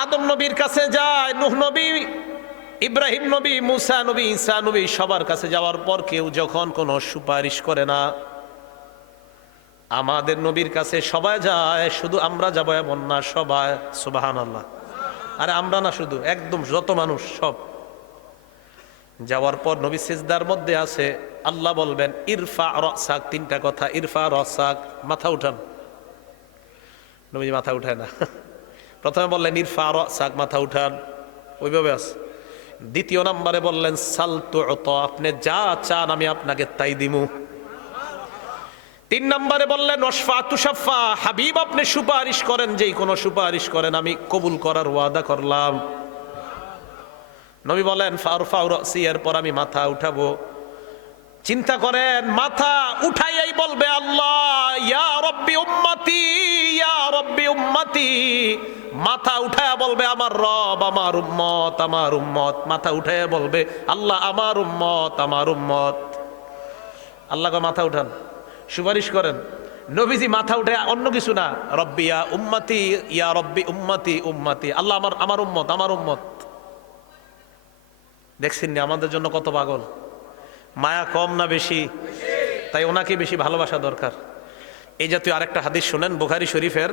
আদম নবীর কাছে যায়, নুহ নবী, ইব্রাহিম নবী, মুসা নবী, ঈসা নবী সবার কাছে যাওয়ার পর কেউ যখন কোনো সুপারিশ করে না, আমাদের নবীর কাছে সবাই যায়, শুধু আমরা যাব এমন না, সবাই সুবাহান আল্লাহ আরে আমরা না শুধু, একদম যত মানুষ, সব। যাওয়ার পর নবী সিজদার মধ্যে আছে, আল্লাহ বলবেন, ইরফা রসাক, তিনটা কথা, ইরফা রসাক, মাথা উঠান। নবী মাথা উঠায় না। প্রথমে বললেন, ইরফা রসাক মাথা উঠান। ওইভাবে আছে দ্বিতীয় নম্বরে বললেন সালতু অত আপনি যা চান আমি আপনাকে তাই দিমু। তিন নম্বরে বললেন অশফা তুষাফা হাবিব আপনি সুপারিশ করেন, যেই কোনো সুপারিশ করেন আমি কবুল করার ওয়াদা করলাম। নবী বলেন, ফারফাউ রসি এরপর আমি মাথা উঠাবো। চিন্তা করেন, মাথা উঠাইয়াই বলবে, আল্লাহ, ইয়া রব্বি উম্মতি, ইয়া রব্বি উম্মতি। মাথা উঠায়া বলবে, আমার রব, আমার উম্মত আমার উম্মত। মাথা উঠাইয়া বলবে, আল্লাহ আমার উম্মত আমার উম্মত। আল্লাহকে মাথা উঠান, সুপারিশ করেন। নবীজি মাথা উঠে অন্য কিছু না, রব্বি ইয়া উম্মতি, ইয়া রব্বি উম্মতি উম্মতি। আল্লাহ আমার আমার উম্মত আমার উম্মত। দেখছেন আমাদের জন্য কত পাগল? মায়া কম না বেশি? তাই ওনাকে বেশি ভালোবাসা দরকার। এই জাতীয় আরেকটা হাদিস শুনেন, বুখারি শরীফের।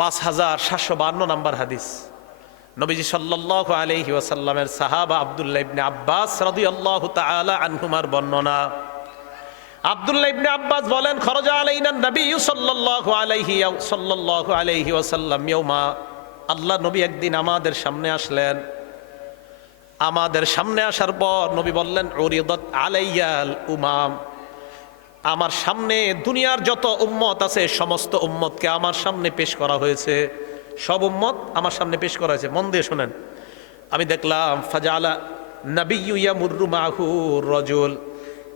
পাঁচ হাজার সাতশো বান্ন নাম্বার হাদিস। নবীজি সাল্লাহ আলহি ওয়াসাল্লামের সাহাবা আবদুল্লাহ ইবনে আব্বাস রাদিয়াল্লাহু তাআলা আনহুমার বর্ণনা। আব্দুল্লাহ ইবনে আব্বাস বলেন, খরজা আলাইনা নবী সাল্লাল্লাহু আলাইহি সাল্লাল্লাহু আলাইহি ওয়াসাল্লাম ইয়াউমা। আল্লাহ নবী একদিন আমাদের সামনে আসলেন। আমাদের সামনে আসার পর নবী বললেন, উরিদত আলাইয়াল উমাম। আমার সামনে দুনিয়ার যত উম্মত আছে, সমস্ত উম্মতকে আমার সামনে পেশ করা হয়েছে। সব উম্মত আমার সামনে পেশ করা হয়েছে। মন দিয়ে শোনেন। আমি দেখলাম ফাজালা নবিয়ু ইয়ামুররু মাহু রজুল।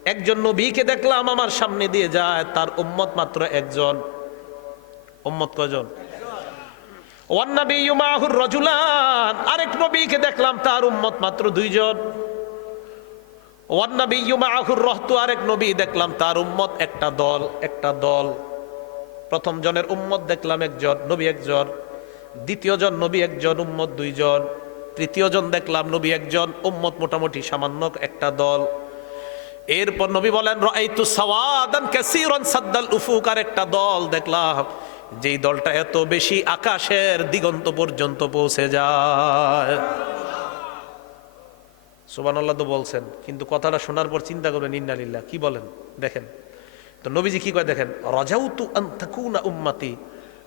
একজন নবীকে দেখলাম আমার সামনে দিয়ে যায়, তার উম্মত মাত্র একজন। উম্মত কজন ওয়ান্নাবিয়্যু মাহুর রজুলান। আরেক নবীকে দেখলাম, তার উম্মত মাত্র দুইজন। ওয়ান্নাবিয়্যু মাহুর রহতু, আরেক নবী দেখলাম, তার উম্মত একটা দল একটা দল। প্রথম জনের উম্মত দেখলাম একজন, নবী একজন। দ্বিতীয় জন, নবী একজন, উম্মত দুইজন। তৃতীয় জন দেখলাম, নবী একজন, উম্মত মোটামুটি সামান্য একটা দল। এরপর নবী বলেন রাইতু সাওয়াদান কাসীরান সাদ্দাল উফুক আর একটা দল দেখলাম। যেই দলটা এত বেশি আকাশের দিগন্ত পর্যন্ত পৌঁছে যায়। সুবহানাল্লাহ তো বলছেন, কিন্তু কথাটা শোনার পর চিন্তা করবেন, ইন্নালিল্লাহ, কি বলেন? দেখেন, তো নবীজি কি করে দেখেন, রাজাউতু আন তাকুনা উম্মতি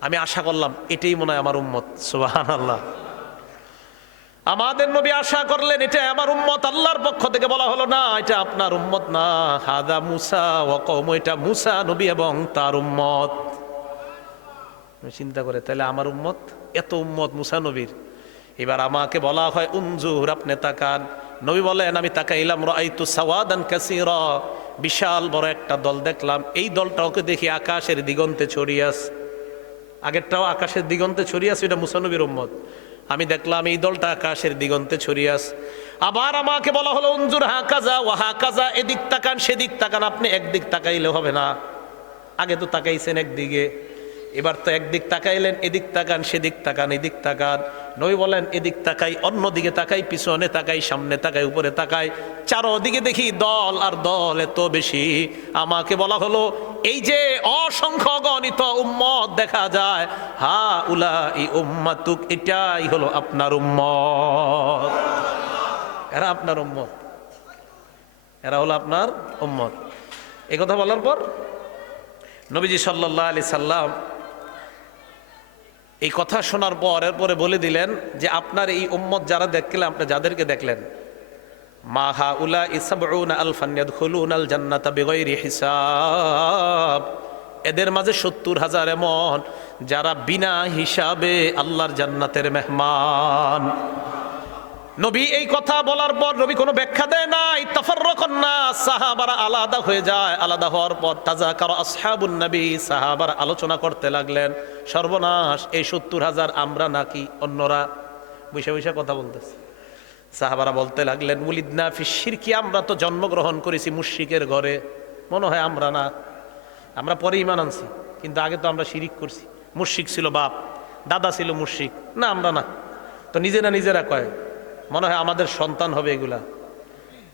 আমি আশা করলাম, এটাই মনে হয় আমার উম্মত সোবাহান সুবহানাল্লাহ। আমাদের নবী আশা করলেন এটা আমার উম্মত, আল্লাহর পক্ষ থেকে বলা হলো, না, এটা আপনার উম্মত না, হাদা মুসা ও কম এটা মুসা নবী এবং তার উম্মত। চিন্তা করে, তাহলে আমার উম্মত? এত উম্মত মুসা নবীর? এবার আমাকে বলা হয়, উনজুর, আপনি তাকান। নবী বলেন, আমি তাকাইলাম রাইতু সাওয়াদান কাসীরা। বিশাল বড় একটা দল দেখলাম। এই দলটা ওকে দেখি আকাশের দিগন্তে ছড়িয়ে আছে। আগেরটাও আকাশের দিগন্তে ছড়িয়ে আছে, এটা মুসানবীর উম্মত। আমি দেখলাম, এই দলটা আকাশের দিগন্তে ছড়িয়ে আছে। আবার আমাকে বলা হলো অঞ্জুর হা কাজা ও হা কাজা এদিক তাকান, সেদিক তাকান, আপনি একদিক তাকাইলে হবে না। আগে তো তাকাইছেন একদিকে। এবার তো একদিক তাকাইলেন, এদিক তাকান, সেদিক তাকান, এদিক তাকান। নই বলেন, এদিক তাকাই অন্য দিকে তাকাই, পিছনে তাকাই, সামনে তাকাই, উপরে তাকাই। চারোদিকে দেখি দল আর দল এত বেশি। আমাকে বলা হলো, এই যে অসংখ্য গণিত উম্মত দেখা যায় হা উলা ই উম্মাতুক, এটাই হলো আপনার উম্মত। এরা আপনার উম্মত। এরা হলো আপনার উম্মত। এই কথা বলার পর নবীজি সাল্লাহ আলি সাল্লাম এই কথা শোনার পর এরপরে বলে দিলেন যে আপনার এই উম্মত যারা দেখলেন, আপনি যাদেরকে দেখলেন? উলা জান্নাতা হিসাব। এদের মাঝে সত্তর হাজার এমন যারা বিনা হিসাবে আল্লাহর জান্নাতের মেহমান। নবী এই কথা বলার পর নবী কোনো ব্যাখ্যা দেয় তাফাররকন না সাহাবারা আলাদা হয়ে যায়, আলাদা হওয়ার পর তাজা কারও আসহাবুন নবী, সাহাবারা আলোচনা করতে লাগলেন, সর্বনাশ, এই সত্তর হাজার আমরা নাকি অন্যরা? বৈশা বৈশা কথা বলতেছে। সাহাবারা বলতে লাগলেন, মুলিদনা ফিসির কি আমরা তো জন্মগ্রহণ করেছি মুশিকের ঘরে, মনে হয় আমরা না। আমরা পরে ইমান আনছি, কিন্তু আগে তো আমরা শিরিক করছি। মুশিক ছিল বাপ, দাদা ছিল মুশিক না আমরা না। তো নিজেরা নিজেরা কয়, মনে হয় আমাদের সন্তান হবে এগুলা।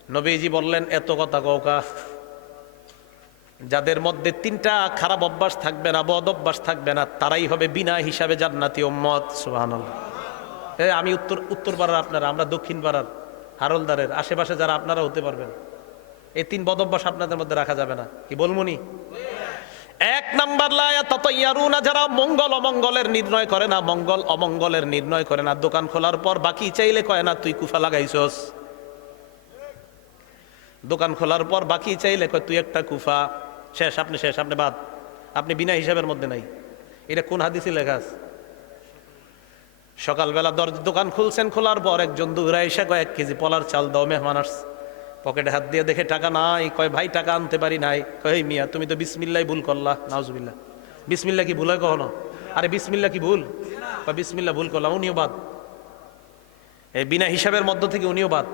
নবীজি বললেন, এত কথা কৌকা যাদের মধ্যে তিনটা খারাপ অভ্যাস থাকবে না, বদ অভ্যাস থাকবে না, তারাই হবে বিনা হিসাবে জান্নাতি উম্মত, সুবহানাল্লাহ। এ, আমি উত্তর উত্তর পাড়ার আপনারা, আমরা দক্ষিণ পাড়ার, হারলদারের আশেপাশে যারা আপনারা হতে পারবেন, এই তিন বদ অভ্যাস আপনাদের মধ্যে রাখা যাবে না। কি বলমুনি এক নাম্বার লায়া ততয়ারুনা যারা মঙ্গল অমঙ্গলের নির্ণয় করে না, মঙ্গল অমঙ্গলের নির্ণয় করে না, দোকান খোলার পর বাকি চাইলে কয় না, তুই কুফা লাগাইছস। দোকান খোলার পর বাকি চাইলে কয়, তুই একটা কুফা, শেষ, আপনি শেষ, আপনি বাদ। আপনি বিনা হিসাবের মধ্যে নাই। এটা কোন হাদিসে লেখা আছে? সকালবেলা দর দোকান খুলছেন, খোলার পর একজন দূরে এসে কয়, এক কেজি পলার চাল দাও, মেহমান আসছে। পকেটে হাত দিয়ে দেখে টাকা নাই, কয়, ভাই, টাকা আনতে পারি নাই। কয় "এই মিয়া, তুমি তো বিসমিল্লাই ভুল করলা, নাউজুবিল্লাহ। বিসমিল্লা কি ভুল হয় কখনো? আরে বিসমিল্লা কি ভুল? বিসমিল্লা ভুল করলাম, উনিও বাদ। এই বিনা হিসাবের মধ্য থেকে উনিও বাদ।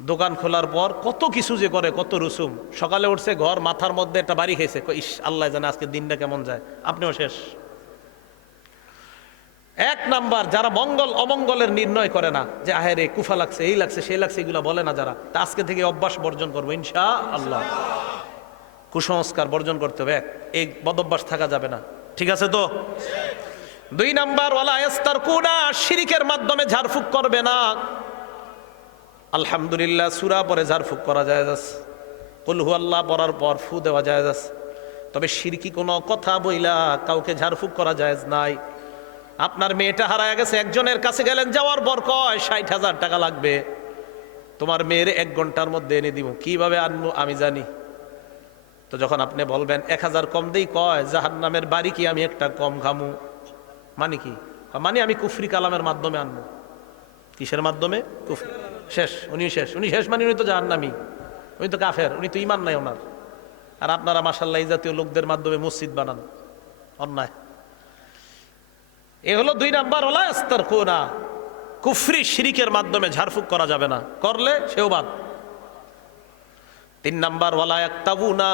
দোকান খোলার পর কত কিছু যে করে, কত রুসুম। সকালে উঠছে, ঘর মাথার মধ্যে একটা বাড়ি খেয়েছে ইস, আল্লাহ জানে আজকে দিনটা কেমন যায়। আপনিও শেষ। এক নাম্বার, যারা মঙ্গল, অমঙ্গলের নির্ণয় করে না, যে আহেরে কুফা লাগছে, এই লাগছে, সেই লাগছে, এগুলো বলে না যারা। তা আজকে থেকে অভ্যাস বর্জন করব ইনশা আল্লাহ কুসংস্কার বর্জন করতে হবে। এক এই বদভ্যাস থাকা যাবে না। ঠিক আছে তো? দুই নাম্বার, ওয়ালা ইস্তার কুনা শিরিকের মাধ্যমে ঝাড়ফুঁক করবে না। আলহামদুলিল্লাহ, সুরা পরে ঝাড়ফুঁক করা যায় যাচ্ছে কলহু আল্লাহ পর ফু দেওয়া যায় যাচ্ছে তবে সিরকি কোনো কথা বইলা কাউকে ঝাড়ফুঁক করা যায় নাই। আপনার মেয়েটা হারায় গেছে, একজনের কাছে গেলেন, যাওয়ার পর কয়, ষাট হাজার টাকা লাগবে। তোমার মেয়ের এক ঘণ্টার মধ্যে এনে দিব। কীভাবে আনব আমি জানি। তো যখন আপনি বলবেন, এক হাজার কম দেই, কয় জাহান নামের বাড়ি কি আমি একটা কম খামু মানে কি? মানে আমি কুফরি কালামের মাধ্যমে আনব। কিসের মাধ্যমে? কুফরি। শেষ, উনি শেষ। উনি শেষ মানে উনি তো জাহান নামি উনি তো কাফের, উনি তো ইমান নাই ওনার। আর আপনারা মাসাল্লাহ এই জাতীয় লোকদের মাধ্যমে মসজিদ বানান। অন্যায়। এ হলো দুই নাম্বার হলো আস্তার কোনা কুফরি শিরিকের মাধ্যমে ঝাড়ফুঁক করা যাবে না। করলে সেও বাদ। তিন নাম্বার, ওয়ালা একটাবু না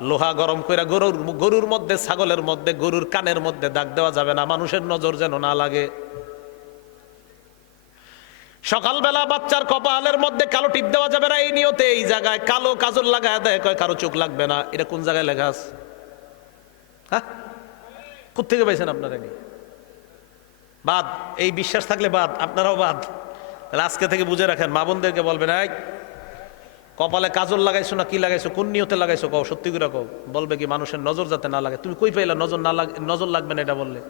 লোহা গরম করে গরুর গরুর মধ্যে, ছাগলের মধ্যে, গরুর কানের মধ্যে দাগ দেওয়া যাবে না। মানুষের নজর যেন না লাগে। সকালবেলা বাচ্চার কপালের মধ্যে কালো টিপ দেওয়া যাবে না, এই নিয়তে এই জায়গায় কালো কাজল লাগায় দেয়, কয় কারও চোখ লাগবে না, এটা কোন জায়গায় লেখা আছে? হ্যাঁ? কোথেকে পাইছেন আপনারা নিয়ে বাদ, এই বিশ্বাস থাকলে বাদ, আপনারাও বাদ। তাহলে আজকে থেকে বুঝে রাখেন, মা বোনদেরকে বলবেন, এই, কপালে কাজল লাগাইছো না কি লাগাইছো, কোন নিয়তে লাগাইছো? কও, সত্যি করে কও, বলবে কি, মানুষের নজর যাতে না লাগে। তুমি কই পাইলা, নজর না লাগ, নজর লাগবে না এটা বললে?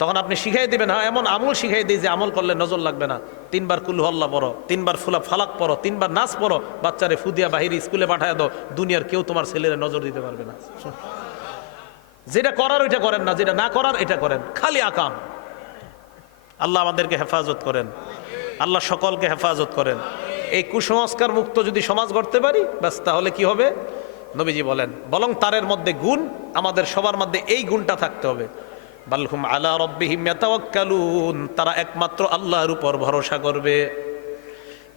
তখন আপনি শিখাই দিবেন হ্যাঁ এমন আমল শিখাই দিই যে আমল করলে নজর লাগবে না। তিনবার কুল হল্লা পড়ো, তিনবার ফুলা ফালাক পড়ো, তিনবার নাচ পড়ো, বাচ্চারে ফুদিয়া বাহিরে স্কুলে পাঠায় দাও, দুনিয়ার কেউ তোমার ছেলেরে নজর দিতে পারবে না। যেটা করার ওইটা করেন না, যেটা না করার এটা করেন। খালি আকাম। আল্লাহ আমাদেরকে হেফাজত করেন। আল্লাহ সকলকে হেফাজত করেন। এই কুসংস্কার মুক্ত যদি সমাজ গড়তে পারি, ব্যাস, তাহলে কি হবে? নবীজি বলেন, বলং তারের মধ্যে গুণ, আমাদের সবার মধ্যে এই গুণটা থাকতে হবে। বালহুম আলা রব্বিহিম ইয়াতাওয়াক্কালুন, তারা একমাত্র আল্লাহর উপর ভরসা করবে।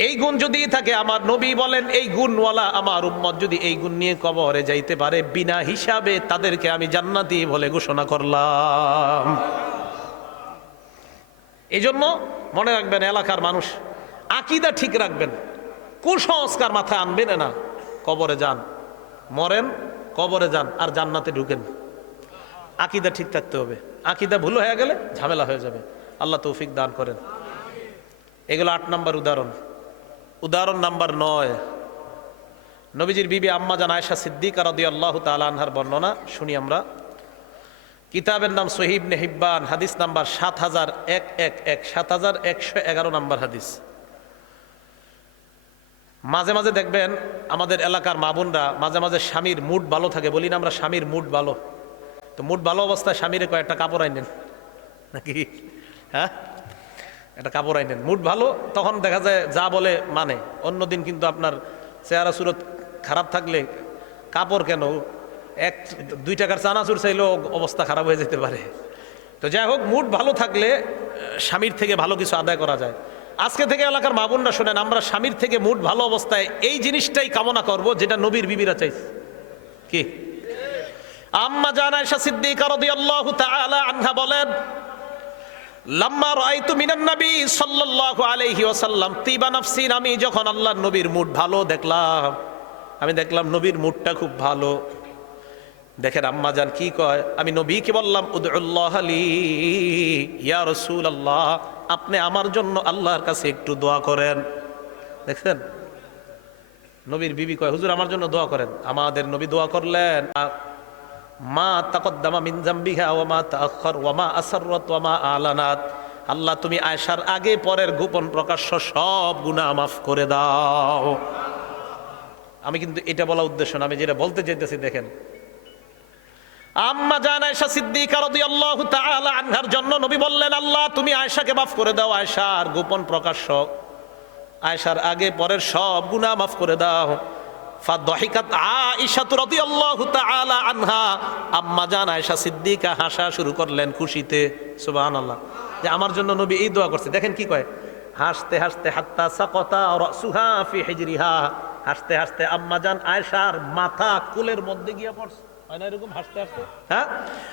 এই গুণ যদি থাকে, আমার নবী বলেন, এই গুণওয়ালা আমার উম্মত যদি এই গুণ নিয়ে কবরে যাইতে পারে, বিনা হিসাবে তাদেরকে আমি জান্নাতি বলে ঘোষণা করলাম। এই জন্য মনে রাখবেন, এলাকার মানুষ আকিদা ঠিক রাখবেন। কুসংস্কার মাথায় আনবেন না। কবরে যান, মরেন, কবরে যান, আর জান্নাতে ঢুকেন। আকিদা ঠিক থাকতে হবে। আকিদা ভুল হয়ে গেলে ঝামেলা হয়ে যাবে। আল্লাহ তৌফিক দান করেন। এগুলো আট নাম্বার উদাহরণ। উদাহরণ নাম্বার নয়। নবীজির বিবি আম্মা জান আয়সা সিদ্দিক রদি আল্লাহ আনহার বর্ণনা শুনি আমরা। কিতাবের নাম সহিব নেহিব্বান হাদিস নাম্বার সাত হাজার এক এক এক, সাত হাজার একশো এগারো নাম্বার হাদিস। মাঝে মাঝে দেখবেন আমাদের এলাকার মা বোনরা, মাঝে মাঝে স্বামীর মুড ভালো থাকে, বলি না আমরা স্বামীর মুড ভালো। তো মুড ভালো অবস্থায় স্বামীরে কয়েকটা কাপড় আইনেন। নাকি? হ্যাঁ? একটা কাপড় আইনেন। মুড ভালো, তখন দেখা যায় যা বলে মানে। অন্যদিন কিন্তু আপনার চেহারা সুরত খারাপ থাকলে কাপড় কেন? এক, দুই টাকার চানাচুর চাইলেও অবস্থা খারাপ হয়ে যেতে পারে। তো যাই হোক মুড ভালো থাকলে স্বামীর থেকে ভালো কিছু আদায় করা যায়। আজকে থেকে এলাকার মা বোনরা শোনেন, আমরা স্বামীর থেকে মুড ভালো অবস্থায় এই জিনিসটাই কামনা করব, যেটা নবীর বিবিরা চাইছে। কি? আম্মা জান আয়েশা সিদ্দিকা রাদিয়াল্লাহু তাআলা আনহা বলেন, লাম্মা রাআইতু মিনান নবী সাল্লাল্লাহু আলাইহি ওয়াসাল্লাম, তিবা নাফসিন, আমি যখন আল্লাহর নবীর মুড ভালো দেখলাম, আমি দেখলাম নবীর মুডটা খুব ভালো। দেখেন আম্মা জান কি কয়, আমি নবীকে বললাম উদুল্লাহ আলী ইয়া রসুল আল্লাহ আপনি আমার জন্য আল্লাহর কাছে একটু দোয়া করেন। দেখছেন নবীর বিবি কয়, হুজুর, আমার জন্য দোয়া করেন। আমাদের নবী দোয়া করলেন মা তাকদ্দামা মিন জাম্বিহা ওয়া মা তাআখার ওয়া মা আসররাত ওয়া মা আলানাত। আল্লাহ, তুমি আয়সার আগে পরের গোপন প্রকাশ্য সব গুনাহ মাফ করে দাও। আমি কিন্তু এটা বলা উদ্দেশ্য না, আমি যেটা বলতে চাইতেছি দেখেন। আম্মা জান আয়েশা সিদ্দিকা রাদিয়াল্লাহু তাআলা আনহার জন্য নবী বললেন, আল্লাহ, তুমি আয়েশাকে মাফ করে দাও, আয়েশার গোপন প্রকাশ্য। আয়েশার আগে পরের সব গুনাহ মাফ করে দাও। আনহা। আয়েশা সিদ্দিকা হাসা শুরু করলেন খুশিতে আমার জন্য নবী এই দোয়া করছে। দেখেন কি কয়? হাসতে হাসতে হাসতে হাসতে আম্মা জান আয়েশার মাথা কোলের মধ্যে গিয়ে পড়ছে। হয় না এরকম? হাসতে হাসতে? হ্যাঁ?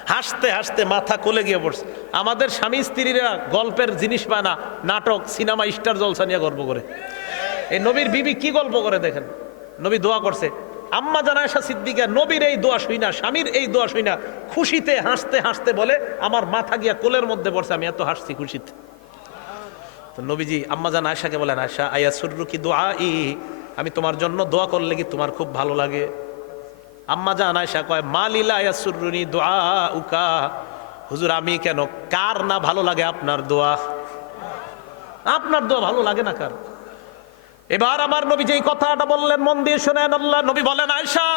হাসতে হাসতে মাথা কোলে গিয়ে পড়ছে। আমাদের স্বামী স্ত্রীরা গল্পের জিনিস পায় না নাটক, সিনেমা, স্টার জলসা নিয়ে গল্প করে। এই নবীর বিবি কি গল্প করে দেখেন? নবী দোয়া করছে। আম্মা জানায়সা সিদ্দিকা, নবীর এই দোয়া শুই না, স্বামীর এই দোয়া শুই না। খুশিতে হাসতে হাসতে বলে, আমার মাথা গিয়া কোলের মধ্যে পড়ছে, আমি এত হাসছি খুশিতে। তো নবীজি আম্মা জান আয়সাকে বলেন আয়সা আয়া সুররু কি দোয়া ই আমি তোমার জন্য দোয়া করলে কি তোমার খুব ভালো লাগে? আম্মা জান আয়সা কয়, মা লীলা আয়া সুররুনি দোয়া উকা হুজুর, আমি কেন, কার না ভালো লাগে আপনার দোয়া? আপনার দোয়া ভালো লাগে না কার? এবার আমার নবী যেই কথাটা বললেন, মন দিয়ে শোনেন আল্লাহ, নবী বলেন আয়সা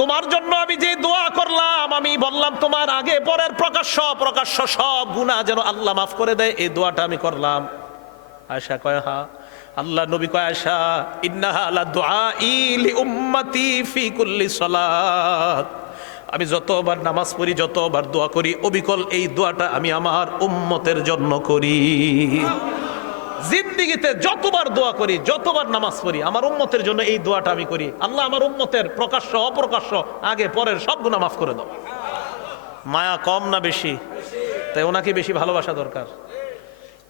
তোমার জন্য আমি যে দোয়া করলাম, আমি বললাম তোমার আগে পরের প্রকাশ্য প্রকাশ্য সব গুনাহ যেন আল্লাহ মাফ করে দেয়, এই দোয়াটা আমি করলাম। আয়সা কয়, হা, আল্লাহ নবী কয় আয়সা ইন্নাহা লা দুআই লি উম্মতি ফি কুল্লি সালাত। আমি যতবার নামাজ পড়ি, যতবার দোয়া করি, অবিকল এই দোয়াটা আমি আমার উম্মতের জন্য করি। জিন্দিগিতে যতবার দোয়া করি, যতবার নামাজ পড়ি, আমার উম্মতের জন্য এই দোয়াটা আমি করি। আল্লাহ আমার উম্মতের প্রকাশ্য, অপ্রকাশ্য, আগে পরের সব গুণা মাফ করে দাও। মায়া কম না বেশি? তাই ওনাকে বেশি ভালোবাসা দরকার।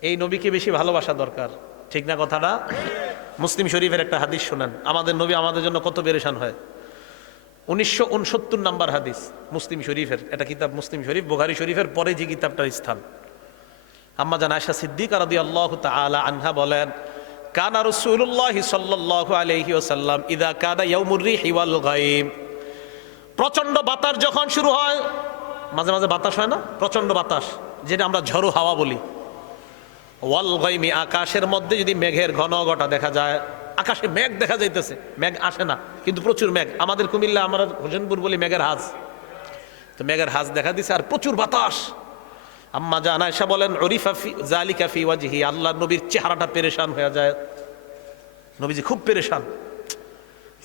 এই নবীকে বেশি ভালোবাসা দরকার। ঠিক না কথাটা? মুসলিম শরীফের একটা হাদিস শোনেন। আমাদের নবী আমাদের জন্য কত পেরেশান হয়। উনিশশো উনসত্তর নাম্বার হাদিস, মুসলিম শরীফের। এটা কিতাব মুসলিম শরীফ, বোখারি শরীফের পরে যে কিতাবটার স্থান। আম্মা জান আয়সা সিদ্দিক রাদি আল্লাহ তাআলা আনহা বলেন, কানা রাসূলুল্লাহ সাল্লাল্লাহু আলাইহি ওয়াসাল্লাম ইদা কানা ইয়াউমুর রিহি ওয়াল গায়ম প্রচণ্ড বাতাস যখন শুরু হয়, মাঝে মাঝে বাতাস হয় না? প্রচণ্ড বাতাস, যেটা আমরা ঝড়ো হাওয়া বলি। ওয়াল গায়মি আকাশের মধ্যে যদি মেঘের ঘন ঘটা দেখা যায়, আকাশে মেঘ দেখা যাইতেছে, মেঘ আসে না, কিন্তু প্রচুর মেঘ। আমাদের কুমিল্লা, আমরা হোসেনপুর বলি মেঘের হাজ। তো মেঘের হাজ দেখা দিছে আর প্রচুর বাতাস। আম্মা জান আয়সা বলেন অরিফা ফি জালিকা ফি ওয়াজহি, আল্লাহ নবীর চেহারাটা পেরেশান হয়ে যায়। নবীজি খুব পেরেশান।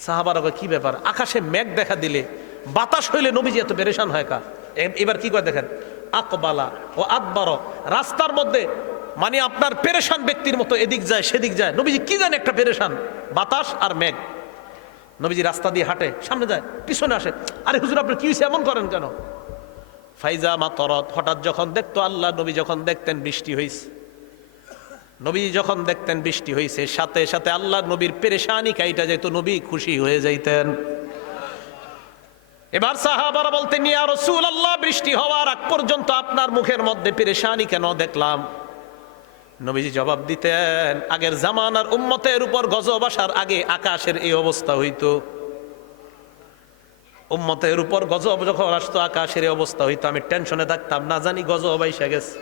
সাহাবারা কি ব্যাপার? আকাশে মেঘ দেখা দিলে বাতাস হইলে নবীজি এত পেরেশান হয় কা এবার কি করে দেখেন? আকবালা ও আকবর, রাস্তার মধ্যে মানে আপনার পেরেশান ব্যক্তির মতো এদিক যায়, সেদিক যায়। নবীজি কি জানে একটা পেরেশান? বাতাস আর মেঘ। নবীজি রাস্তা দিয়ে হাঁটে, সামনে যায়, পিছনে আসে, আরে হুজুর আপনি কি এমন করেন কেন? ফাইজা মাতরত, হঠাৎ যখন দেখতো আল্লাহ, নবী যখন দেখতেন বৃষ্টি হয়েছে নবী যখন দেখতেন বৃষ্টি হয়েছে সাথে সাথে আল্লাহ নবীর পেরেশানি কাইটা যেত নবী খুশি হয়ে যাইতেন। এবার সাহাবারা বলতেন, ইয়া রসুল আল্লাহ বৃষ্টি হওয়ার আগ পর্যন্ত আপনার মুখের মধ্যে পেরেশানি কেন দেখলাম? নবীজি জবাব দিতেন, আগের জামানার উম্মতের উপর গজব আসার আগে আকাশের এই অবস্থা হইতো। উম্মতের উপর গজব যখন আসতো আকাশের অবস্থা হইতো, আমি টেনশনে থাকতাম, না জানি গজব আইসা গেছে।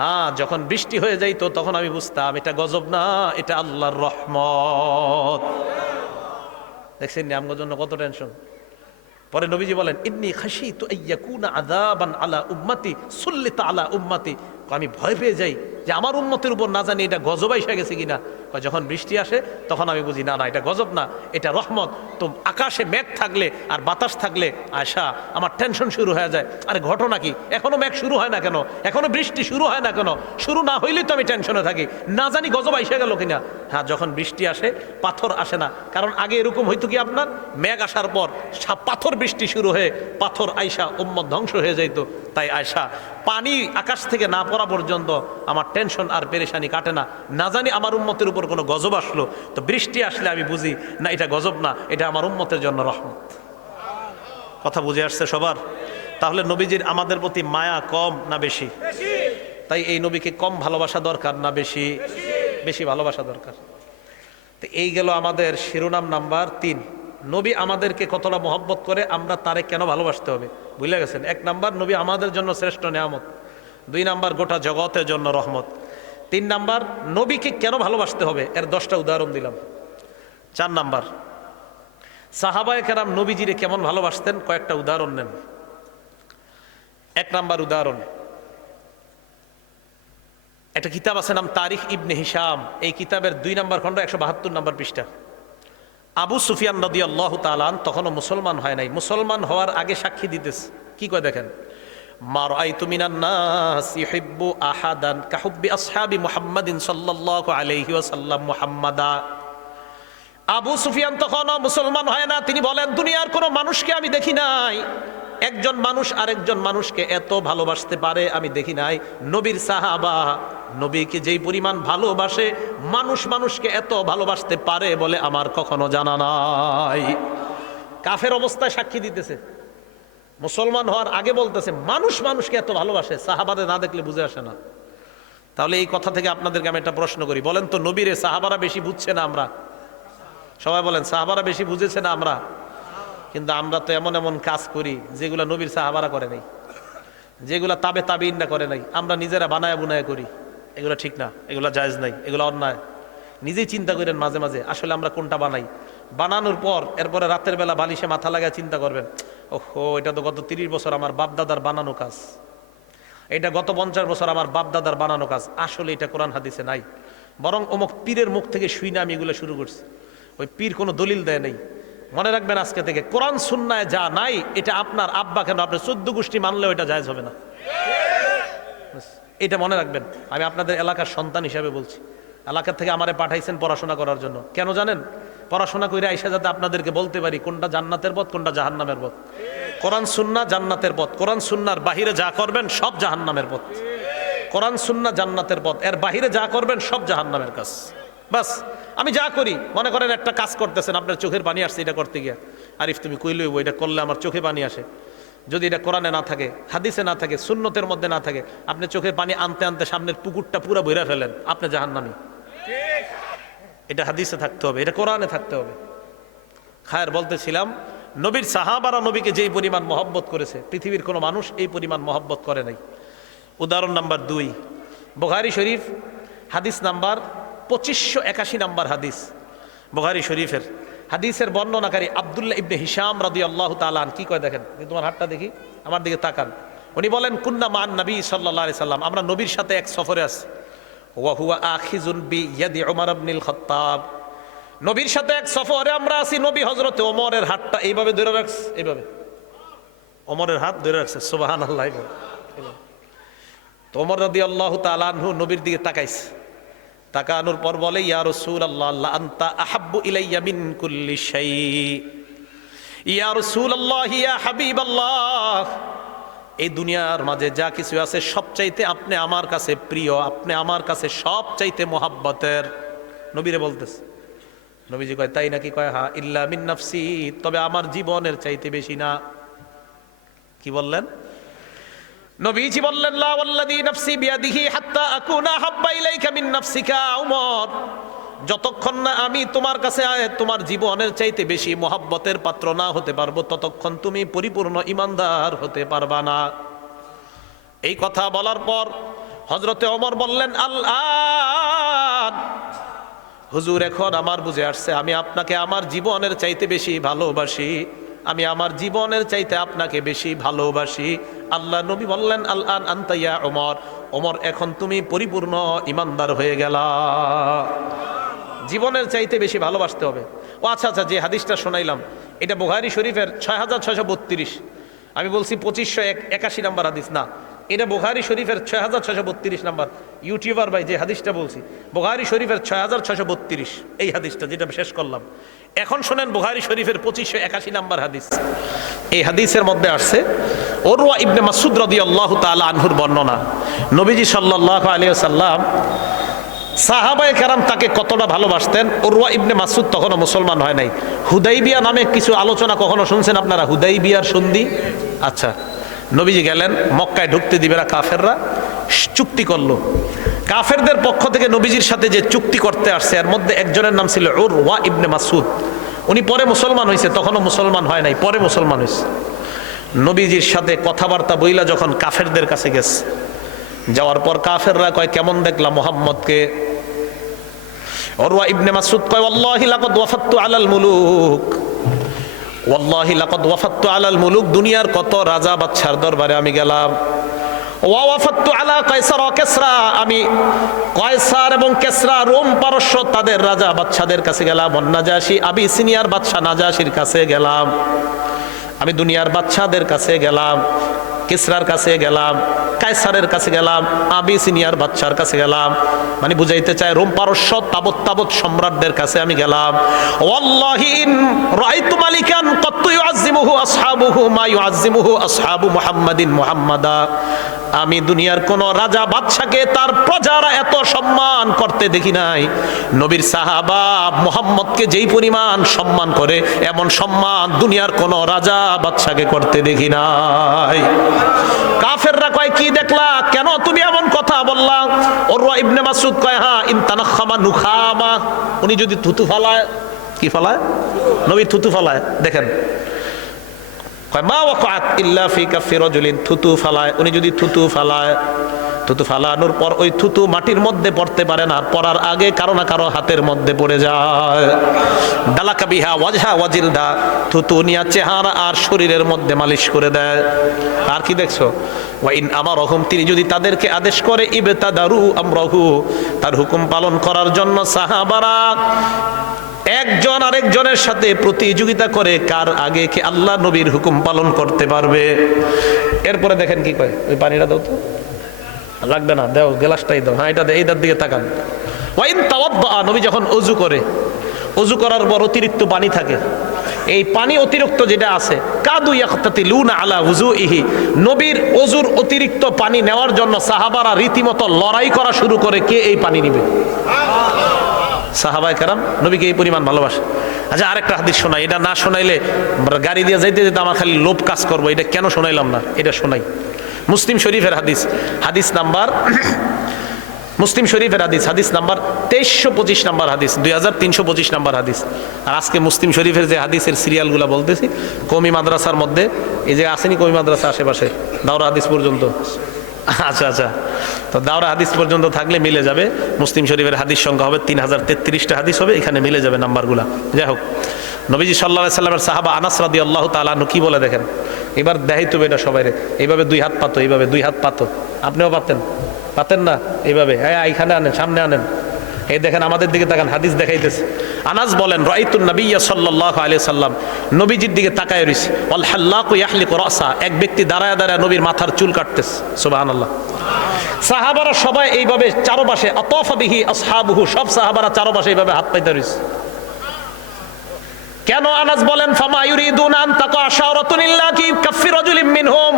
হ্যাঁ যখন বৃষ্টি হয়ে যাইতো, তখন আমি বুঝতাম, এটা গজব না, এটা আল্লাহর রহমত। দেখছেন নি আমার জন্য কত টেনশন। পরে নবীজি বলেন, ইন্নি খাসি তো আলা উম্মতি, সুল্লিতা আলা উম্মতি। আমি ভয় পেয়ে যাই যে আমার উন্মতের উপর না জানি এটা গজব এসে গেছে কিনা। যখন বৃষ্টি আসে, তখন আমি বুঝি, না না, এটা গজব না, এটা রহমত। তো আকাশে মেঘ থাকলে আর বাতাস থাকলে আশা আমার টেনশন শুরু হয়ে যায়। আরে, ঘটনা কি? এখনও মেঘ শুরু হয় না কেন? এখনও বৃষ্টি শুরু হয় না কেন? শুরু না হইলেই তো আমি টেনশনে থাকি। না জানি গজব এসে গেল কিনা। হ্যাঁ যখন বৃষ্টি আসে, পাথর আসে না। কারণ আগে এরকম হইতো কি আপনার? মেঘ আসার পর পাথর বৃষ্টি শুরু হয়ে পাথর আয়সা উম্মত ধ্বংস হয়ে যাইত। তাই আয়সা পানি আকাশ থেকে না পড়া পর্যন্ত আমার টেনশন আর পেরেশানি কাটে না। না জানি আমার উম্মতের উপর কোনো গজব আসলো, তো বৃষ্টি আসলে আমি বুঝি, না, এটা গজব না, এটা আমার উম্মতের জন্য রহমত। কথা বুঝে আসছে সবার? তাহলে নবীজির আমাদের প্রতি মায়া কম না বেশি? তাই এই নবীকে কম ভালোবাসা দরকার না বেশি? বেশি ভালোবাসা দরকার। তো এই গেল আমাদের শিরোনাম নাম্বার তিন। নবী আমাদেরকে কতটা মহব্বত করে, আমরা তারে কেন ভালোবাসতে হবে? বুঝলে গেছেন? এক নাম্বার, নবী আমাদের জন্য শ্রেষ্ঠ নেয়ামত। দুই নাম্বার, গোটা জগতের জন্য রহমত। তিন নাম্বার, নবীকে কেন ভালোবাসতে হবে? এর দশটা উদাহরণ দিলাম। চার নাম্বার, সাহাবায় কেরাম নবীজিরে কেমন ভালোবাসতেন? কয়েকটা উদাহরণ নেন। এক নাম্বার উদাহরণ, একটা কিতাব আছে নাম তারিখ ইবনে হিসাম এই কিতাবের দুই নাম্বার খণ্ড একশো বাহাত্তর নাম্বার পৃষ্ঠা। আবু সুফিয়ান নদী আল্লাহ তালান তখনও মুসলমান হয় নাই। মুসলমান হওয়ার আগে সাক্ষী দিতেছে। কি কয় দেখেন? মার আই তুমিনান নাস ইউহিব্বু আহাদান কাহুব্বি আসহাবি মুহাম্মাদিন সাল্লাল্লাহু আলাইহি ওয়াসাল্লাম মুহাম্মাদা। আবু সুফিয়ান তখনও মুসলমান হয় না। তিনি বলেন, দুনিয়ার কোনো মানুষকে আমি দেখি নাই। একজন মানুষ আরেকজন মানুষকে এত ভালোবাসতে পারে আমি দেখি নাই। নবীর সাহাবা, নবীকে যেই পরিমাণ ভালোবাসে, মানুষ মানুষকে এত ভালোবাসতে পারে বলে আমার কখনো জানা নাই। কাফের অবস্থায় সাক্ষী দিতেছে। মুসলমান হওয়ার আগে বলতেছে, মানুষ মানুষকে এত ভালোবাসে সাহাবাদে না দেখলে বুঝে আসে না। তাহলে এই কথা থেকে আপনাদেরকে আমি একটা প্রশ্ন করি, বলেন তো নবীরে সাহাবারা বেশি বুঝছে না আমরা? সবাই বলেন, সাহাবারা বেশি বুঝেছে না আমরা? কিন্তু আমরা তো এমন এমন কাজ করি যেগুলা নবীর সাহাবারা করে নাই, যেগুলা তাবে তাবিন না করে নাই। আমরা নিজেরা বানায় বুনায় করি। এগুলো ঠিক না, এগুলো জায়জ নাই, এগুলো অন্যায়। নিজেই চিন্তা করেন মাঝে মাঝে, আসলে আমরা কোনটা বানাই? বানানোর পর, এরপরে রাতের বেলা বালিশে মাথা লাগায় চিন্তা করবেন, ওহো, এটা তো গত তিরিশ বছর আমার বাপদাদার বানানো কাজ। এটা গত পঞ্চাশ বছর আমার বাপদাদার বানানো কাজ। আসলে এটা কোরআন হাদিসে নাই। বরং অমুক পীরের মুখ থেকে শুই না আমি এগুলো শুরু করছি। ওই পীর কোনো দলিল দেয় নেই। মনে রাখবেন আজকে থেকে, কোরআন সুন্নায় যা নাই, এটা আপনার আব্বা কেন? আপনার চোদ্দ গোষ্ঠী মানলেও এটা জায়জ হবে না। এটা মনে রাখবেন। আমি আপনাদের এলাকার সন্তান হিসাবে বলছি। এলাকা থেকে আমারে পাঠাইছেন পড়াশোনা করার জন্য। কেন জানেন? পড়াশোনা করে আইসা যাতে আপনাদেরকে বলতে পারি কোনটা জান্নাতের পথ, কোনটা জাহান্নামের পথ। কোরআন সুন্না জান্নাতের পথ। কোরআন সুন্নার বাহিরে যা করবেন সব জাহান্নামের পথ। কোরআন সুন্না জান্নাতের পথ। এর বাহিরে যা করবেন সব জাহান্নামের কাজ। বাস, আমি যা করি, মনে করেন একটা কাজ করতেছেন, আপনার চোখের পানি আসছে এটা করতে গিয়া। আরিফ, তুমি কইলই এটা করলে আমার চোখে পানি আসে। যদি এটা কোরআনে না থাকে, হাদিসে না থাকে, সুন্নতের মধ্যে না থাকে, আপনি চোখের পানি আনতে আনতে সামনের পুকুরটা পুরো ভরে ফেলেন, আপনি জাহান নামি এটা হাদিসে থাকতে হবে, এটা কোরআনে থাকতে হবে। খায়ের, বলতেছিলাম, নবীর সাহাবারা নবীকে যেই পরিমাণ মহব্বত করেছে, পৃথিবীর কোনো মানুষ এই পরিমাণ মহব্বত করে নাই। উদাহরণ নাম্বার দুই, বোখারি শরীফ, হাদিস নাম্বার পঁচিশশো একাশি নাম্বার হাদিস, বোখারি শরীফের। হাদিসের বর্ণনাকারী আবদুল্লাহ ইবনে হিসাম রাদি আল্লাহ তালান কি কয় দেখেন? তোমার হাতটা দেখি, আমার দিকে তাকান। উনি বলেন, কুন্না মান নবী সাল্লাহ সাল্লাম, আমরা নবীর সাথে এক সফরে আছি। ওয়াহুয়া আখিজুন বি ইয়াদি ওমর আবনিল খত্তাব। নবীর সাথে এক সফরে আমরা আছি, নবী হজরতে ওমরের হাতটা এইভাবে ধরে রাখছে, এইভাবে। ওমরের হাত ধরে রাখছে সুবাহান আল্লাহ। তো ওমর রাদি আল্লাহ তালানহু নবীর দিকে তাকাইছে। তাকানোর পর বলে, ইয়া রসুল আল্লাহ আহাব্বু ইলাইয়া ইয়া রসুল আল্লাহ ইয়া হাবিব আল্লাহ এই দুনিয়ার মাঝে যা কিছু আছে সবচাইতে আপনি আমার কাছে প্রিয়, আপনি আমার কাছে সবচাইতে মোহাব্বতের। নবীরে বলতেছে। নবীজি কয়, তাই নাকি? কয়, হা, ইল্লা মিন নাফসি, তবে আমার জীবনের চাইতে বেশি না। কি বললেন? নবীজি বললেন, লা ওয়াল্লাযী নাফসি বিয়াদিহি হাত্তা আকুনা হাব্বা ইলাইকা মিন নাফসিকা উমর। যতক্ষণ না আমি তোমার কাছে তোমার জীবনের চাইতে বেশি মোহাব্বতের পাত্র না হতে পারব, ততক্ষণ তুমি পরিপূর্ণ ইমানদার হতে পারবা না। এই কথা বলার পর হজরতে ওমর বললেন আল্লাহ হুজুর, এখন আমার বুঝে আসছে, আমি আপনাকে আমার জীবনের চাইতে বেশি ভালোবাসি। আমি আমার জীবনের চাইতে আপনাকে বেশি ভালোবাসি। আল্লাহ নবী বললেন আল আন আন্তাইয়া ওমর ওমর এখন তুমি পরিপূর্ণ ইমানদার হয়ে গেলা। জীবনের চাইতে বেশি ভালোবাসতে হবে। ও আচ্ছা আচ্ছা যে হাদিসটা শোনাইলাম, এটা বুহারি শরীফের ছয় হাজার ছয়শো বত্রিশ। আমি বলছি পঁচিশশো এক একাশি নাম্বার হাদিস, না। এটা বুহারি শরীফের ছয় হাজার ছয়শো বত্রিশ নাম্বার। ইউটিউবার ভাই, যে হাদিসটা বলছি বুহারি শরীফের ছয় হাজার ছয়শো বত্রিশ, এই হাদিসটা যেটা শেষ করলাম। এখন শোনেন বুহারি শরীফের পঁচিশশো একাশি নাম্বার হাদিস। এই হাদিসের মধ্যে আসছে, ওরওয়া ইবনে মাসুদ রদি আল্লাহ তালা আনহুর বর্ণনা। নবীজি সাল্লাহ আলিয়া সাল্লাম সাহাবায় কেরাম তাকে কতটা ভালোবাসতেন? ওরওয়া ইবনে মাসুদ তখনও মুসলমান হয় নাই। হুদাইবিয়া নামে কিছু আলোচনা কখনো শুনছেন আপনারা? হুদাইবিয়ার সন্ধি? আচ্ছা নবীজি গেলেন, মক্কায় ঢুকতে দিবে না কাফেররা, চুক্তি করল। কাফেরদের পক্ষ থেকে নবীজির সাথে যে চুক্তি করতে আসছে, এর মধ্যে একজনের নাম ছিল ওর ওয়া ইবনে মাসুদ উনি পরে মুসলমান হয়েছে তখনও মুসলমান হয় নাই, পরে মুসলমান হয়েছে নবীজির সাথে কথাবার্তা বইলা যখন কাফেরদের কাছে গেছে, যাওয়ার পর কাফেররা কয়, কেমন দেখলাম মোহাম্মদকে? অরওয়া ইবনে মাসুদ কয়, ওয়াল্লাহি লাকাদ ওয়াফাত্তু আলাল মুলুক। ওয়াল্লাহি লাকাদ ওয়াফাত্তু আলাল মুলুক, দুনিয়ার কত রাজা বাদশার দরবারে আমি গেলাম। আলা কায়সার ওয়া কেসরা। আমি কয়সার এবং কেসরা রোম পারস্য তাদের রাজা কাছে গেলাম। নাজাসি আবি নাজাসির কাছে গেলাম। আমি দুনিয়ার বাদশাদের কাছে গেলাম, কিসরার কাছে গেলাম, কায়সারের কাছে গেলাম, আবি সিনিয়র বাচ্চার কাছে গেলাম। মানে বুঝাইতে চায় রোম পারস্য তাবত তাবত সম্রাটদের কাছে আমি গেলাম। ওয়াল্লাহি ইন রাআইতু মালিকান কত ইউআযিমুহু আসহাবুহু মা ইউআযিমুহু আসহাবু মুহাম্মাদিন মুহাম্মাদা। আমি দুনিয়ার কোন রাজা বাদশাকে তার প্রজারা এত সম্মান করতে দেখি নাই। নবীর সাহাবা মোহাম্মদকে যেই পরিমাণ সম্মান করে, এমন সম্মান দুনিয়ার কোন রাজা বাদশাকে করতে দেখি নাই। কাফেররা কয়, কি দেখলা? কেন তুমি এমন কথা বললা? ওরওয়া ইবনে মাসুদ কয় হ্যাঁ ইন তানাখামা নুখামা। উনি যদি থুতু ফালায়, কি ফালায়? নবী থুতু ফালায়, দেখেন। মা থুতু ফালায়। উনি যদি থুতু ফালায়, থুতু পর ওই থুতু মাটির মধ্যে পড়তে পারে না আগে কারও না কারও হাতের মধ্যে পড়ে চেহারা আর শরীরের মধ্যে মালিশ করে দেয়। আর কি দেখছ? ওয়াইন আমার রহম তিনি যদি তাদেরকে আদেশ করে ইবেতা দারু আমরহু, তার হুকুম পালন করার জন্য সাহাবারা একজন আরেকজনের সাথে প্রতিযোগিতা করে কার আগে কি আল্লাহ নবীর হুকুম পালন করতে পারবে? এরপরে দেখেন কি কয়? ওই পানিটা দাও তো। লাগবে না, দাও, গ্লাসটাই দাও। হ্যাঁ এটা এইটার দিকে তাকান। ওয়াইন তাওয়াদ্দা নবী যখন অজু করে, অজু করার পর অতিরিক্ত পানি থাকে। এই পানি অতিরিক্ত যেটা আছে, কাদু ইয়াক্তাতি লুনা আলা হুজু ইহি নবীর অজুর অতিরিক্ত পানি নেওয়ার জন্য সাহাবারা রীতিমতো লড়াই করা শুরু করে, কে এই পানি নিবে? সাহাবাই কারাম নবীকে এই পরিমাণ ভালোবাসে। আচ্ছা আরেকটা হাদিস শোনাই। এটা না শোনাইলে গাড়ি দিয়ে যাইতে যেতে আমার খালি লোভ কাজ করব। এটা কেন শোনাইলাম না? এটা শোনাই। মুসলিম শরীফের হাদিস। হাদিস নাম্বার মুসলিম শরীফের হাদিস। হাদিস নাম্বার তেইশশো পঁচিশ নাম্বার হাদিস, দুই হাজার তিনশো পঁচিশ নাম্বার হাদিস। আর আজকে মুসলিম শরীফের যে হাদিসের সিরিয়ালগুলো বলতেছি কমি মাদ্রাসার মধ্যে, এই যে আসেনি কমি মাদ্রাসা আশেপাশে, দাওরা হাদিস পর্যন্ত? আচ্ছা আচ্ছা। তো দাওরা হাদিস পর্যন্ত থাকলে মিলে যাবে। মুসলিম শরীফের হাদিস সংখ্যা হবে তিন হাজার তেত্রিশটা হাদিস হবে, এখানে মিলে যাবে নাম্বারগুলা। যাই হোক, নবীজি সাল্লাহ সাল্লামের সাহাবা আনাস রাদি আল্লাহ তালানু কি বলে দেখেন? এবার দেখাই তো এটা সবাই এইভাবে দুই হাত পাতো, এইভাবে দুই হাত পাতো। আপনিও পাতেন? পাতেন না? এইভাবে হ্যাঁ এইখানে আনেন, সামনে আনেন। এই দেখেন আমাদের দিকে তাকান, হাদিস দেখাইতেছে। আনাস বলেন, রাইতুন নবিয়া সাল্লাল্লাহু আলাইহি সাল্লাম। নবীজির দিকে তাকায় রইছে। ওয়াল হাল্লাকু ইয়াহলিকু রাসা। এক ব্যক্তি দাঁড়ায় দাঁড়ায় নবীর মাথার চুল কাটতেছে। সুবহানাল্লাহ। সাহাবারা সবাই এইভাবে চারপাশে, আতাফা বিহি আসহাবুহু, সব সাহাবারা চারপাশে এইভাবে হাত পাইতে রইছে। কেন আনাস বলেন, ফামা ইউরিদুন আন তাকা শাওরাতুন ইল্লা কি কাফি রাজুলিম মিনহুম।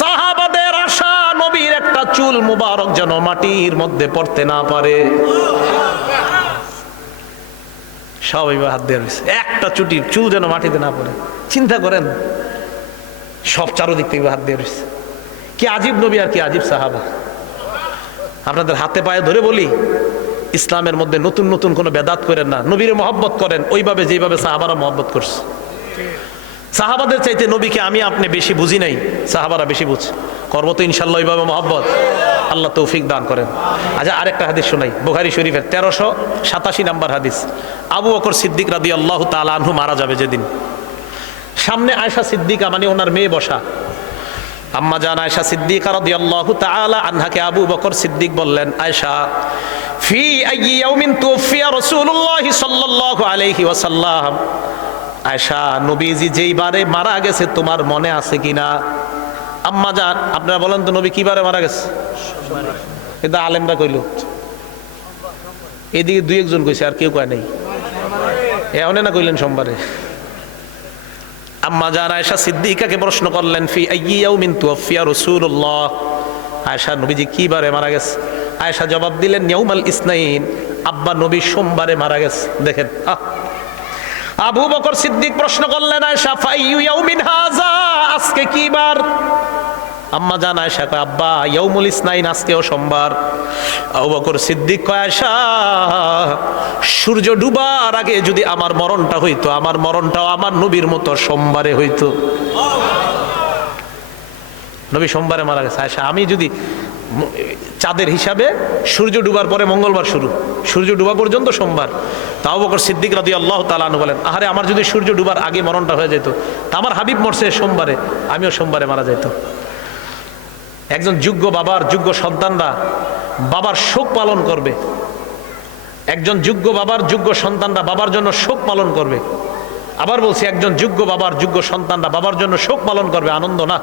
সাহাবাদের আশা নবীর একটা চুল মুবারক যেন মাটির মধ্যে পড়তে না পারে। সব এইভাবে হাত দিয়ে রয়েছে একটা চুটি চুল যেন মাটিতে না পড়ে। চিন্তা করেন, সব চারোদিক থেকে হাত দিয়ে রয়েছে কি আজীব নবী আর কি আজিব সাহাবা। আপনাদের হাতে পায়ে ধরে বলি, ইসলামের মধ্যে নতুন নতুন কোনো বেদাত করেন না। নবীর মহব্বত করেন, ওইভাবে যেভাবে সাহাবারা মহব্বত করছে। সাহাবাদের চাইতে নবীকে আমি আপনি বেশি বুঝি নাই, সাহাবারা বেশি বুঝ। করব তো ইনশাল্লাহ ওইভাবে মহব্বত। আল্লাহ তৌফিক দান করেন। আচ্ছা আরেকটা হাদিস শোনাই, বুখারি শরীফের তেরোশো সাতাশি নাম্বার হাদিস। আবু বকর সিদ্দিক রাদি আল্লাহ তালা মারা যাবে যেদিন। সামনে আয়সা সিদ্দিকা মানে ওনার মেয়ে বসা। আম্মা জান আয়সা সিদ্দিকা রাদিয়াল্লাহু আনহাকে আবু বকর সিদ্দিক বললেন আয়সা ফি আইয়ি ইয়াউমিন তুফিয়া রাসূলুল্লাহ সাল্লাল্লাহু আলাইহি ওয়াসাল্লাম। আয়সা নবীজি যেই বারে মারা গেছে, তোমার মনে আছে কিনা? আম্মা জান, আপনারা বলেন তো নবী কি বারে মারা গেছে? এটা আলেমরা কইল। এদিকে দুই একজন কইছে, আর কেউ কয় নেই। এমন না কইলেন সোমবারে? আম্মা জান আয়েশা সিদ্দিকাকে প্রশ্ন করলেন, ফি আইয়াউমিন তুফিয়া রাসূলুল্লাহ? আয়েশা, নবীজি কিবারে মারা গেছে? আয়েশা জবাব দিলেন, ইয়াউমাল ইসনাইন। আব্বা নবী সোমবারে মারা গেছে, দেখেন। আহ। আবু বকর সিদ্দিক প্রশ্ন করলেন ফাইয়ু ইয়াউমিন হাযা? আজকে কি বার? আম্মা জান আয়েশা কয়, আব্বা, ইয়াউমুল ইসনাইন, আজকেও সোমবার। বকর সিদ্দিক কয়, আয়েশা, সূর্য ডুবার আগে যদি আমার মরণটা হইতো, আমার মরণটাও আমার নবীর মতো সোমবারে হইতো। নবী সোমবারে মারা গেছে। আয়েশা, আমি যদি চাঁদের হিসাবে সূর্য ডুবার পরে মঙ্গলবার শুরু, সূর্য ডুবা পর্যন্ত সোমবার। তাও বকর সিদ্দিক রাদি আল্লাহ তালানু বলেন, আহারে, আমার যদি সূর্য ডুবার আগে মরণটা হয়ে যেত, তা আমার হাবিব মরছে সোমবারে, আমিও সোমবারে মারা যেত একজন যোগ্য বাবার যোগ্য সন্তানরা বাবার শোক পালন করবে। একজন যোগ্য বাবার যোগ্য সন্তানরা বাবার জন্য শোক পালন করবে। আবার বলছি, একজন যোগ্য বাবার যোগ্য সন্তানরা বাবার জন্য শোক পালন করবে, আনন্দ না।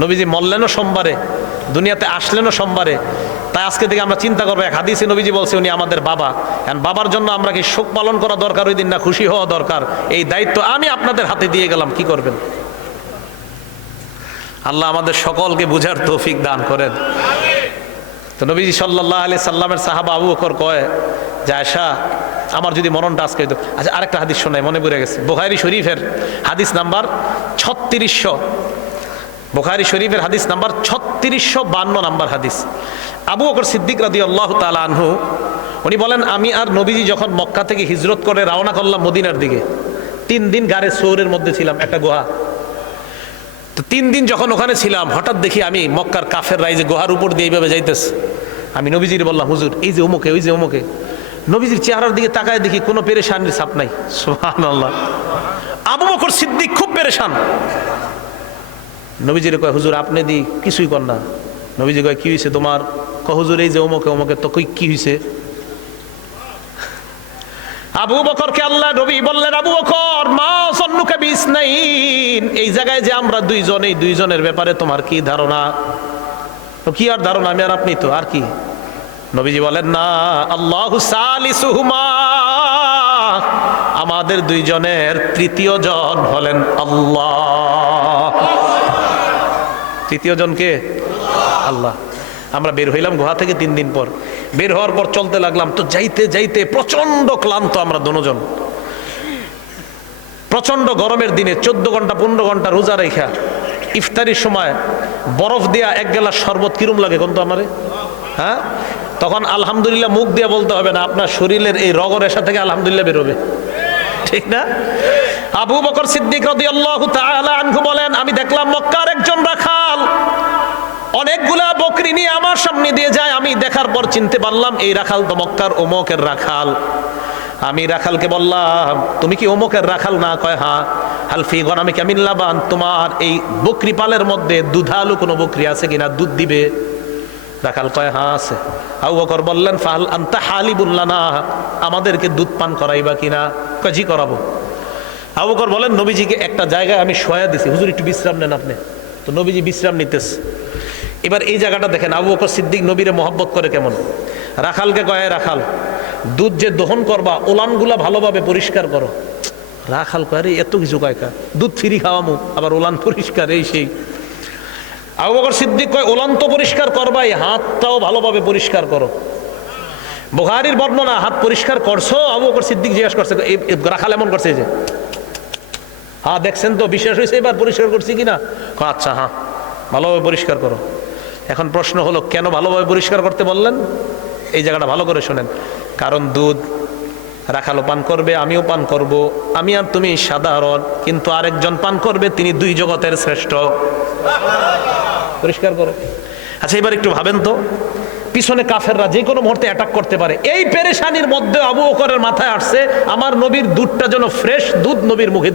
নবীজি মরলেনও সোমবারে, দুনিয়াতে আসলেনও সোমবারে। তাই আজকে থেকে আমরা চিন্তা করব, এক হাদিসে নবীজি বলছে, উনি আমাদের বাবা। কারণ বাবার জন্য আমরা কি শোক পালন করা দরকার, ওই দিন না খুশি হওয়া দরকার? এই দায়িত্ব আমি আপনাদের হাতে দিয়ে গেলাম, কি করবেন? আল্লাহ আমাদের সকলকে বুঝার তৌফিক দান করেন। তো নবীজি সাল্লাহ আলি সাল্লামের সাহাবা আবু বকর কয়, যে আয়সা আমার যদি মরণটা আজকে হইতো। আচ্ছা আরেকটা হাদিস শোনায় মনে পড়ে গেছে। বোখারি শরীফের হাদিস নাম্বার ছত্রিশশো। বোখারি শরীফের হাদিস নাম্বার ছত্রিশশো বান্ন নাম্বার হাদিস। আবু বকর সিদ্দিক রাদি আল্লাহ আনহু, উনি বলেন, আমি আর নবীজি যখন মক্কা থেকে হিজরত করে রওনা করলাম মদিনার দিকে, তিন দিন গাড়ে সৌরের মধ্যে ছিলাম, একটা গুহা। তো তিন দিন যখন ওখানে ছিলাম, হঠাৎ দেখি আমি মক্কার কাফের রাইজে গুহার উপর দিয়ে এইভাবে যাইতেছে। আমি নবীজির বললাম, হুজুর, এই যে অমুকে, ওই যে অমুকে। নবীজির চেহারার দিকে তাকায় দেখি কোনো পেরেশানির ছাপ নাই। সোহান আল্লাহ আবু বকর সিদ্দিক খুব পেরেশান। নবীজির কয়, হুজুর, আপনি দি কিছুই কর না। নবীজি কয়, কি হয়েছে তোমার? ক হুজুর, এই যে অমুকে অমুকে, তো কই, কি হয়েছে আবু বকরকে আল্লাহ নবী বললেন, আবু বকর, মা সন্নুকে নাই। এই জায়গায় যে আমরা দুইজন, এই দুইজনের ব্যাপারে তোমার কি ধারণা? কি আর ধারণা? আমি আর আপনি তো, আর কি? নবীজি বলেন, না, আল্লাহ সালিসুহুমা। আমাদের দুইজনের তৃতীয় জন হলেন আল্লাহ। তৃতীয় জন কে? আল্লাহ। আমরা বের হইলাম গুহা থেকে তিন দিন পর। বের হওয়ার পর চলতে লাগলাম, তো যাইতে যাইতে প্রচণ্ড ক্লান্ত আমরা দুজন। প্রচণ্ড গরমের দিনে চোদ্দ ঘণ্টা, পনেরো ঘণ্টা রোজা রেখা। ইফতারির সময় বরফ দেয়া এক গেলাস শরবত কিরম লাগে কোন তো আমারে? হ্যাঁ? তখন আলহামদুলিল্লাহ মুখ দিয়ে বলতে হবে না, আপনার শরীরের এই রগ রেশা থেকে আলহামদুলিল্লাহ বেরোবে। ঠিক না? আবু বকর সিদ্দিক রাদিয়াল্লাহু তাআলা আনহু বলেন, আমি দেখলাম মক্কার একজন রাখাল। অনেকগুলা বকরি নিয়ে আমার সামনে দিয়ে যায়, আমি দেখার পর চিনতে পারলাম, এই রাখাল তো মক্কার ওমকের রাখাল। আমি রাখালকে বললাম, তুমি কি ওমকের রাখাল না? কয় হ্যাঁ হালফি গনামি কামিন লাবান তোমার এই বকরি পালের মধ্যে দুধালু কোনো বকরি আছে কিনা? দুধ দিবে? রাখাল কয় হ্যাঁ আছে। বকর বললেন ফাল আন্তা হালিবুল্লাহ না আমাদেরকে দুধ পান করাইবা কিনা? কয়, জি, করাবো। বকর বলেন, নবীজিকে একটা জায়গায় আমি শোয়া দিছি। হুজুর, একটু বিশ্রাম নেন আপনি। তো নবীজি বিশ্রাম নিতেছে। এবার এই জায়গাটা দেখেন, আবু বকর সিদ্দিক নবীরে মহব্বত করে কেমন? রাখালকে কয় রাখাল, দুধ যে দহন করবা, ওলানগুলা ভালোভাবে পরিষ্কার করো। রাখাল কয় রে এত কিছু কয় কা? দুধ ফিরি খাওয়ামু, আবার ওলান পরিষ্কার, এই সেই। আবু বকর সিদ্দিক কয়, ওলান তো পরিষ্কার করবাই, হাতটাও ভালোভাবে পরিষ্কার করো। বুহারির বর্ণনা, হাত পরিষ্কার করছ? আবু বকর সিদ্দিক জিজ্ঞাসা করছে রাখাল এমন করছে যে। হ্যাঁ দেখছেন তো, বিশ্বাস হয়েছে এবার পরিষ্কার করছি কিনা? আচ্ছা হ্যাঁ ভালোভাবে পরিষ্কার করো। এখন প্রশ্ন হলো, কেন ভালোভাবে পরিষ্কার করতে বললেন? এই জায়গাটা ভালো করে শোনেন। কারণ দুধ রাখালো পান করবে, আমিও পান করব। আমি আর তুমি সাধারণ, কিন্তু আরেকজন পান করবে, তিনি দুই জগতের শ্রেষ্ঠ। পরিষ্কার করো। আচ্ছা এবার একটু ভাবেন তো। পিছনে কাফেররা যে কোনো মুহূর্তে অ্যাটাক করতে পারে। এই পেরেশানির মধ্যে আবু বকরের মাথায় আসছে, আমার নবীর দুধটা যেন ফ্রেশ দুধ নবীর মুখে